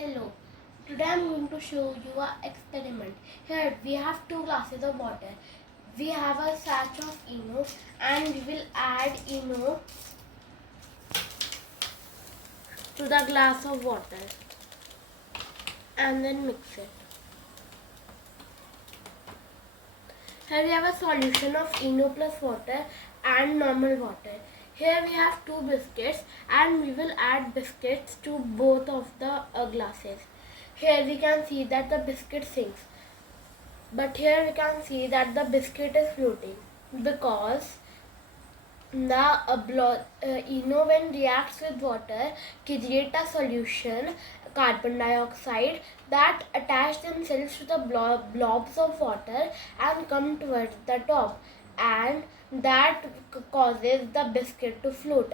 Hello, today I am going to show you an experiment. Here we have 2 glasses of water. We have a sachet of Eno and we will add Eno to the glass of water and then mix it. Here we have a solution of Eno plus water and normal water. Here we have 2 biscuits and we will add biscuits to both of the glasses. Here we can see that the biscuit sinks. But here we can see that the biscuit is floating because the Eno when reacts with water create a solution carbon dioxide that attach themselves to the blobs of water and come towards the top, and that causes the biscuit to float.